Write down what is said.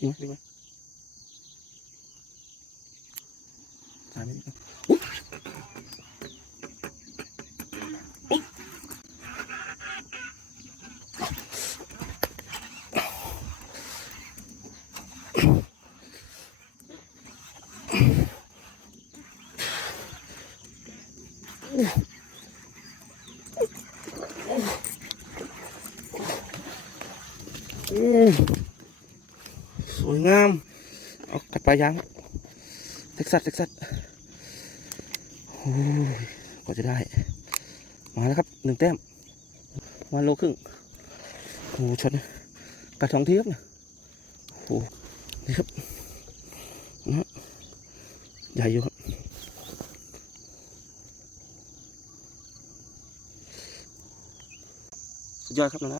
ดีไหมดีไหมตายไหมสวยงามเอากัดปลายางเท็กซัสโอ้ยก็จะได้มาแล้วครับ1 แต้มมาโลครึ่งโอ้ชนกัด2 ทีครับเนี่ยโอ้นี่ครับนะใหญ่อยู่ครับสุดยอดครับนะ